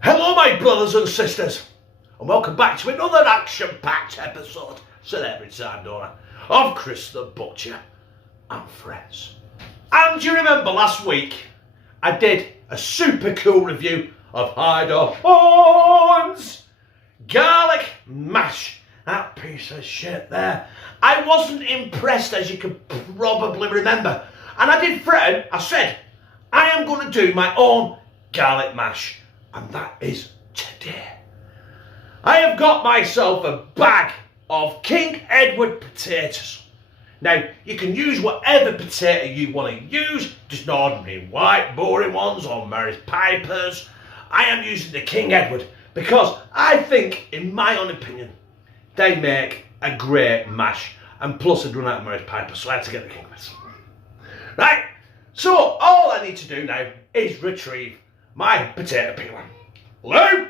Hello my brothers and sisters, and welcome back to another action-packed episode, said every time, don't I, of Chris the Butcher and Friends. And you remember last week, I did a super cool review of Horn's garlic mash. That piece of shit there. I wasn't impressed, as you can probably remember. And I did threaten, I said, I am going to do my own garlic mash. And that is today. I have got myself a bag of King Edward potatoes. Now, you can use whatever potato you want to use, just ordinary white, boring ones, or Mary's Pipers. I am using the King Edward because I think, in my own opinion, they make a great mash. And plus, I'd run out of Mary's Pipers, so I had to get the King Edward. Right, so all I need to do now is retrieve my potato peeler. Lou!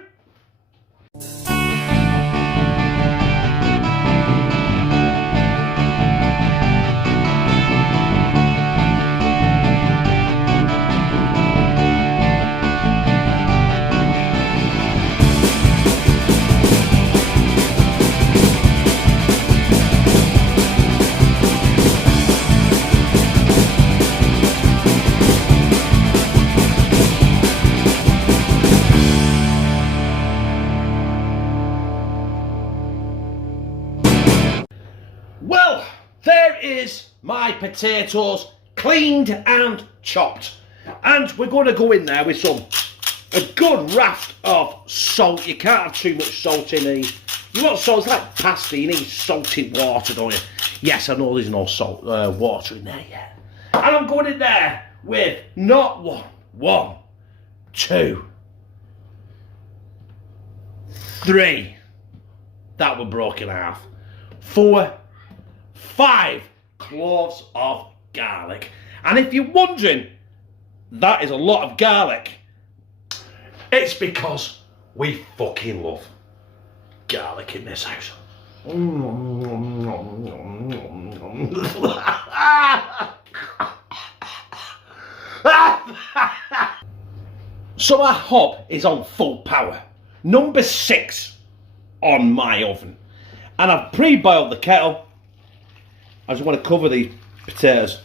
Well, there is my potatoes cleaned and chopped. And we're going to go in there with a good raft of salt. You can't have too much salt in these. You want salt, it's like pasta, you need salted water, don't you? Yes, I know there's no salt water in there yet. And I'm going in there with not one, two, three. That were broken in half. 4, 5 cloves of garlic. And if you're wondering, that is a lot of garlic. It's because we fucking love garlic in this house. So our hob is on full power. Number 6 on my oven. And I've pre-boiled the kettle. I just want to cover these potatoes.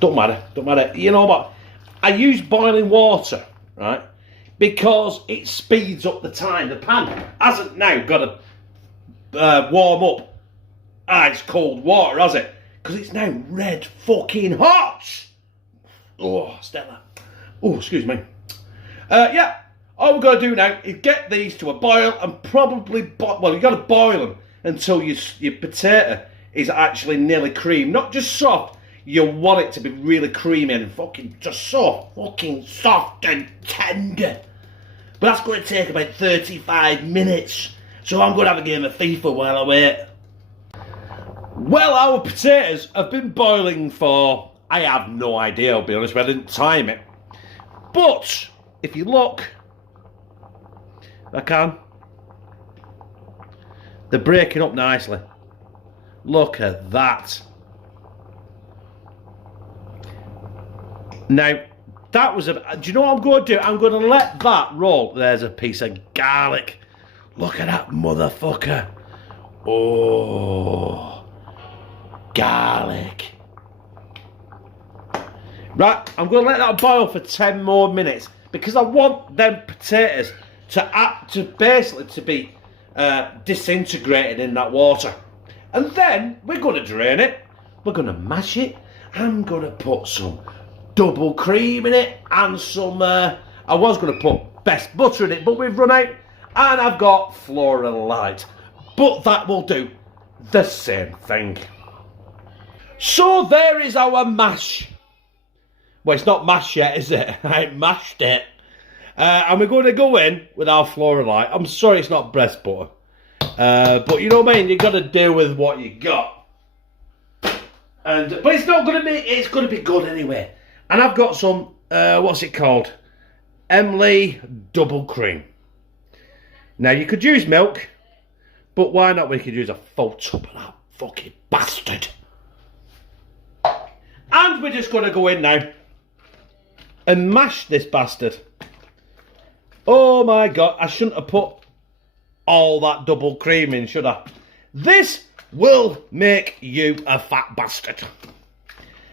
Don't matter. You know what? I use boiling water, right? Because it speeds up the time. The pan hasn't now got to warm up. It's cold water, has it? Because it's now red fucking hot. Oh, Stella. Oh, excuse me. Yeah. All we're going to do now is get these to a boil and probably, you've got to boil them until your potato is actually nearly cream. Not just soft, you want it to be really creamy and fucking just so fucking soft and tender. But that's going to take about 35 minutes. So I'm going to have a game of FIFA while I wait. Well, our potatoes have been boiling for, I have no idea, I'll be honest, but I didn't time it. But if you look, I can. They're breaking up nicely. Look at that. Now, that was do you know what I'm going to do? I'm going to let that roll. There's a piece of garlic. Look at that motherfucker. Oh, garlic. Right, I'm going to let that boil for 10 more minutes because I want them potatoes to basically be disintegrated in that water. And then we're going to drain it, we're going to mash it, I'm going to put some double cream in it and some, I was going to put best butter in it, but we've run out, and I've got Flora Light, but that will do the same thing. So there is our mash. Well, it's not mashed yet, is it? I ain't mashed it. And we're going to go in with our Flora Light. I'm sorry it's not breast butter. But you know what I mean? You've got to deal with what you got. But it's not going to be, it's going to be good anyway. And I've got some, what's it called? Emily double cream. Now you could use milk, but why not we could use a full tub of that fucking bastard. And we're just going to go in now and mash this bastard. Oh my God, I shouldn't have put all that double cream in, should I? This will make you a fat bastard.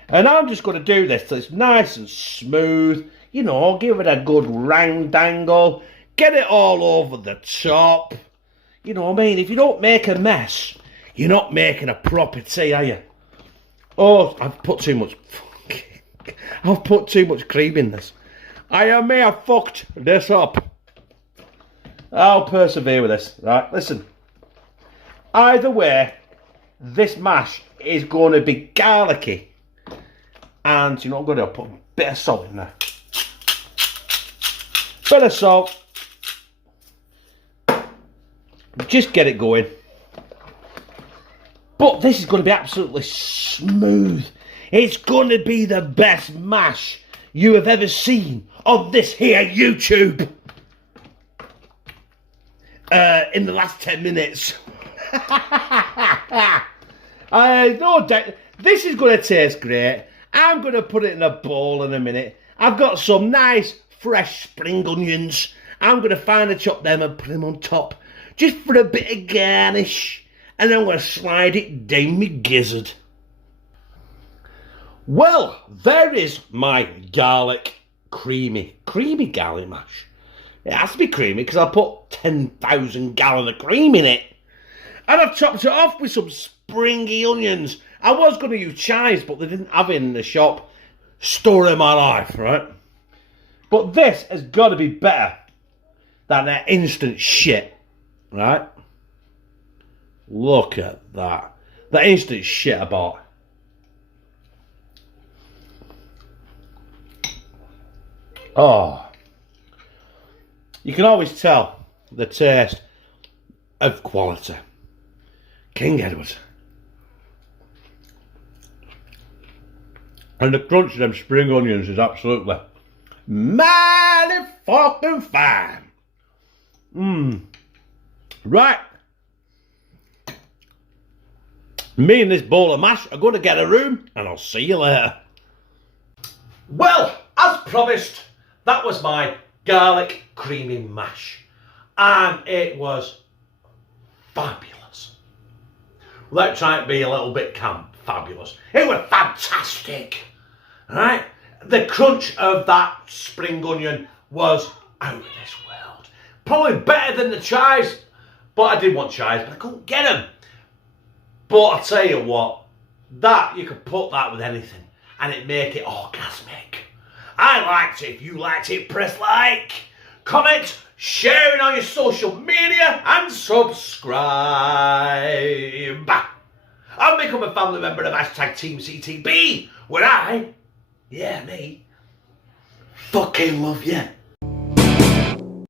And I'm just going to do this till it's nice and smooth. You know, give it a good round angle. Get it all over the top. You know what I mean? If you don't make a mess, you're not making a proper tea, are you? Oh, I've put too much... I've put too much cream in this. I may have fucked this up. I'll persevere with this. Right, listen. Either way, this mash is going to be garlicky. And you know what I'm going to do? I'll put a bit of salt in there. Bit of salt. Just get it going. But this is going to be absolutely smooth. It's going to be the best mash you have ever seen on this here YouTube. In the last 10 minutes. I know this is going to taste great. I'm going to put it in a bowl in a minute. I've got some nice fresh spring onions. I'm going to finely chop them and put them on top. Just for a bit of garnish. And then I'm going to slide it down my gizzard. Well, there is my garlic creamy garlic mash. It has to be creamy because I put 10,000 gallons of cream in it. And I've chopped it off with some springy onions. I was going to use chives, but they didn't have it in the shop. Story of my life, right? But this has got to be better than that instant shit, right? Look at that. That instant shit I bought. Oh. You can always tell the taste of quality. King Edward. And the crunch of them spring onions is absolutely mighty fucking fine. Right. Me and this bowl of mash are going to get a room, and I'll see you later. Well, as promised, that was my garlic creamy mash. And it was fabulous. Without trying to be a little bit camp, fabulous. It was fantastic. Right? The crunch of that spring onion was out of this world. Probably better than the chives. But I did want chives, but I couldn't get them. But I'll tell you what, that you could put that with anything and it'd make it orgasmic. I liked it. If you liked it, press like, comment, share it on your social media and subscribe. And become a family member of #TeamCTB, where I, yeah me, fucking love you.